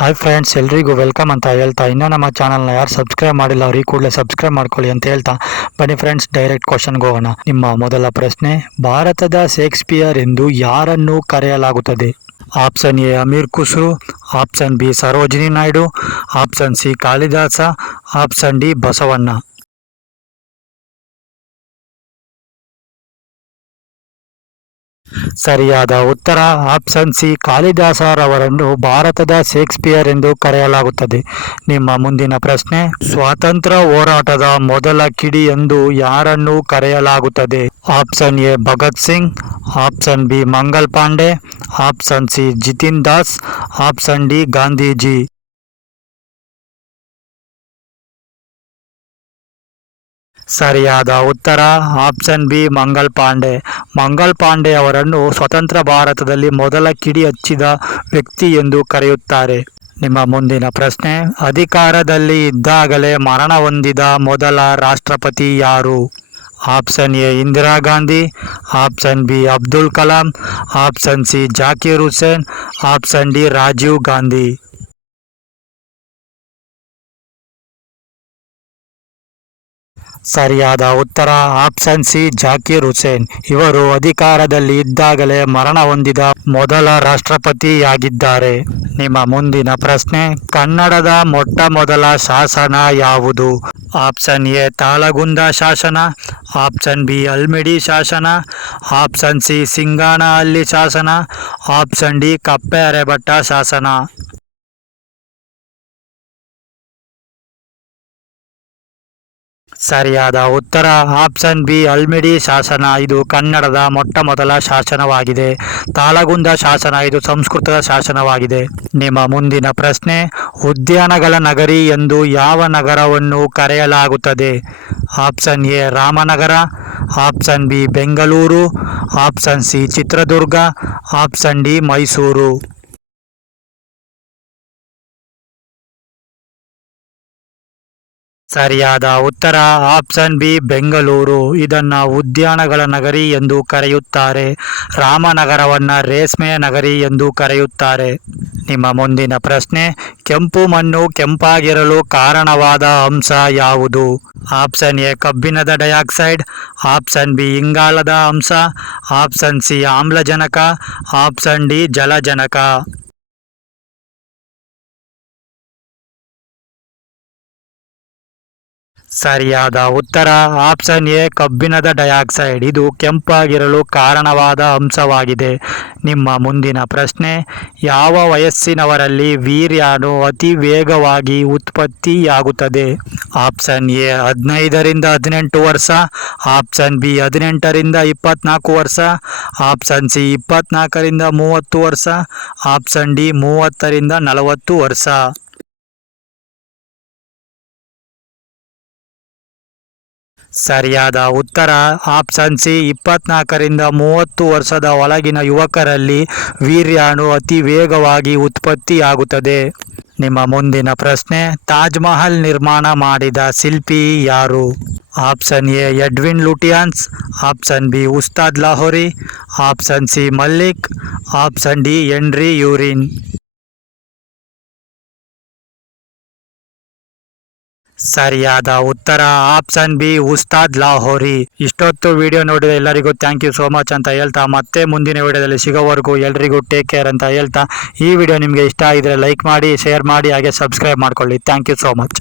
Hi friends ಎಲ್ರಿಗೂ welcome ಅಂತ ಹೇಳ್ತಾ. ಇನ್ನೂ ನಮ್ಮ ಚಾನಲ್ನ ಯಾರು ಸಬ್ಸ್ಕ್ರೈಬ್ ಮಾಡಿಲ್ಲ, ಅವ್ರಿಗೆ ಕೂಡಲೇ ಸಬ್ಸ್ಕ್ರೈಬ್ ಮಾಡ್ಕೊಳ್ಳಿ ಅಂತ ಹೇಳ್ತಾ. ಬನ್ನಿ ಫ್ರೆಂಡ್ಸ್ ಡೈರೆಕ್ಟ್ ಕ್ವಶನ್ಗೆ ಹೋಗೋಣ. ನಿಮ್ಮ ಮೊದಲ ಪ್ರಶ್ನೆ, ಭಾರತದ ಶೇಕ್ಸ್ಪಿಯರ್ ಎಂದು ಯಾರನ್ನು ಕರೆಯಲಾಗುತ್ತದೆ? Option A Amir Khusro option B Sarojini Naidu option C Kalidasa option D Basavanna ಸರಿಯಾದ ಉತ್ತರ ಆಪ್ಷನ್ ಸಿ ಕಾಳಿದಾಸರವರನ್ನು ಭಾರತದ ಶೇಕ್ಸ್ಪಿಯರ್ ಎಂದು ಕರೆಯಲಾಗುತ್ತದೆ. ನಿಮ್ಮ ಮುಂದಿನ ಪ್ರಶ್ನೆ, ಸ್ವಾತಂತ್ರ್ಯ ಹೋರಾಟದ ಮೊದಲ ಕಿಡಿ ಎಂದು ಯಾರನ್ನು ಕರೆಯಲಾಗುತ್ತದೆ? Option A Bhagat Singh, option B Mangal Pandey, option C Jitin Das, option D Gandhiji. ಸರಿಯಾದ ಉತ್ತರ. Option B, Mangal Pandey. Mangal Pandey ಅವರನ್ನು ಸ್ವತಂತ್ರ ಭಾರತದಲ್ಲಿ ಮೊದಲ ಕಿಡಿ ಹಚ್ಚಿದ ವ್ಯಕ್ತಿ ಎಂದು ಕರೆಯುತ್ತಾರೆ. ನಿಮ್ಮ ಮುಂದಿನ ಪ್ರಶ್ನೆ, ಅಧಿಕಾರದಲ್ಲಿ ಇದ್ದಾಗಲೇ ಮರಣ ಹೊಂದಿದ ಮೊದಲ ರಾಷ್ಟ್ರಪತಿ ಯಾರು? Option A, Indira Gandhi. Option B, Abdul Kalam. Option C, Zakir Hussain. Option D, Rajiv Gandhi. ಸರಿಯಾದ ಉತ್ತರ. Option C, Zakir Hussain. ಇವರು ಅಧಿಕಾರದಲ್ಲಿ ಇದ್ದಾಗಲೇ ಮರಣ ಹೊಂದಿದ ಮೊದಲ ರಾಷ್ಟ್ರಪತಿಯಾಗಿದ್ದಾರೆ. ನಿಮ್ಮ ಮುಂದಿನ ಪ್ರಶ್ನೆ, ಕನ್ನಡದ ಮೊಟ್ಟ ಮೊದಲ ಶಾಸನ ಯಾವುದು? ಆಪ್ಷನ್ ಎ, ತಾಳಗುಂದ ಶಾಸನ. ಆಪ್ಷನ್ ಬಿ, ಅಲ್ಮಿಡಿ ಶಾಸನ. ಆಪ್ಷನ್ ಸಿ, ಸಿಂಗಾನಹಳ್ಳಿ ಶಾಸನ. ಆಪ್ಷನ್ ಡಿ ಕಪ್ಪೆ ಅರೆಭಟ್ಟ ಶಾಸನ. ಸರಿಯಾದ ಉತ್ತರ. ಆಪ್ಷನ್ ಬಿ ಅಲ್ಮಿಡಿ ಶಾಸನ. ಇದು ಕನ್ನಡದ ಮೊಟ್ಟ ಮೊದಲ ಶಾಸನವಾಗಿದೆ. ತಾಳಗುಂದ ಶಾಸನ. ಇದು ಸಂಸ್ಕೃತದ ಶಾಸನವಾಗಿದೆ. ನಿಮ್ಮ ಮುಂದಿನ ಪ್ರಶ್ನೆ ಉದ್ಯಾನಗಳ ನಗರಿ ಎಂದು ಯಾವ ನಗರವನ್ನು ಕರೆಯಲಾಗುತ್ತದೆ? Option A, Ramanagara. Option B, Bengaluru. Option C, Chitradurga. Option D, Mysuru. ಸರಿಯಾದ ಉತ್ತರ, ಆಪ್ಷನ್ ಬಿ, ಬೆಂಗಳೂರು. ಇದನ್ನು ಉದ್ಯಾನಗಳ ನಗರಿ ಎಂದು ಕರೆಯುತ್ತಾರೆ. ರಾಮನಗರವನ್ನ ರೇಷ್ಮೆಯ ನಗರಿ ಎಂದು ಕರೆಯುತ್ತಾರೆ. ನಿಮ್ಮ ಮುಂದಿನ ಪ್ರಶ್ನೆ, ಕೆಂಪು ಮಣ್ಣು ಕೆಂಪಾಗಿರಲು ಕಾರಣವಾದ ಅಂಶ ಯಾವುದು? ಆಪ್ಷನ್ ಎ, ಕಬ್ಬಿಣದ ಡೈಆಕ್ಸೈಡ್. ಆಪ್ಷನ್ ಬಿ, ಇಂಗಾಲದ ಅಂಶ. ಆಪ್ಷನ್ ಸಿ, ಆಮ್ಲಜನಕ. ಆಪ್ಷನ್ ಡಿ, ಜಲಜನಕ. ಸರಿಯಾದ ಉತ್ತರ. ಆಪ್ಷನ್ ಎ, ಕಬ್ಬಿಣದ ಡೈಆಕ್ಸೈಡ್. ಇದು ಕೆಂಪಾಗಿರಲು ಕಾರಣವಾದ ಅಂಶವಾಗಿದೆ. ನಿಮ್ಮ ಮುಂದಿನ ಪ್ರಶ್ನೆ, ಯಾವ ವಯಸ್ಸಿನವರಲ್ಲಿ ವೀರ್ಯಾಣು ಅತಿ ವೇಗವಾಗಿ ಉತ್ಪತ್ತಿಯಾಗುತ್ತದೆ? ಆಪ್ಷನ್ ಎ, ಹದಿನೈದರಿಂದ ಹದಿನೆಂಟು ವರ್ಷ. ಆಪ್ಷನ್ ಬಿ, ಹದಿನೆಂಟರಿಂದ ಇಪ್ಪತ್ನಾಲ್ಕು ವರ್ಷ. ಆಪ್ಷನ್ ಸಿ, ಇಪ್ಪತ್ನಾಲ್ಕರಿಂದ ಮೂವತ್ತು ವರ್ಷ. ಆಪ್ಷನ್ ಡಿ, ಮೂವತ್ತರಿಂದ ನಲವತ್ತು ವರ್ಷ. ಸರಿಯಾದ ಉತ್ತರ. ಆಪ್ಷನ್ ಸಿ, ಇಪ್ಪತ್ನಾಲ್ಕರಿಂದ ಮೂವತ್ತು ವರ್ಷದ ಒಳಗಿನ ಯುವಕರಲ್ಲಿ ವೀರ್ಯಾಣು ಅತಿ ವೇಗವಾಗಿ ಉತ್ಪತ್ತಿಯಾಗುತ್ತದೆ. ನಿಮ್ಮ ಮುಂದಿನ ಪ್ರಶ್ನೆ, ತಾಜ್ ಮಹಲ್ ನಿರ್ಮಾಣ ಮಾಡಿದ ಶಿಲ್ಪಿ ಯಾರು? Option A, Edwin Lutyens. Option B, Ustad Lahori. Option C, Mallik. Option D, Henry ಯೂರಿನ್. ಸರಿಯಾದ ಉತ್ತರ. Option B Ustad Lahori. ಇಷ್ಟೊತ್ತು ವಿಡಿಯೋ ನೋಡಿದ ಎಲ್ಲರಿಗೂ ಥ್ಯಾಂಕ್ ಯು ಸೋ ಮಚ್ ಅಂತ ಹೇಳ್ತಾ, ಮತ್ತೆ ಮುಂದಿನ ವಿಡಿಯೋದಲ್ಲಿ ಸಿಗೋವರೆಗೂ ಎಲ್ಲರಿಗೂ ಟೇಕ್ ಕೇರ್ ಅಂತ ಹೇಳ್ತಾ. ಈ ವಿಡಿಯೋ ನಿಮಗೆ ಇಷ್ಟ ಆಗಿದ್ರೆ ಲೈಕ್ ಮಾಡಿ ಶೇರ್ ಮಾಡಿ, ಹಾಗೆ ಸಬ್ಸ್ಕ್ರೈಬ್ ಮಾಡ್ಕೊಳ್ಳಿ. Thank you so much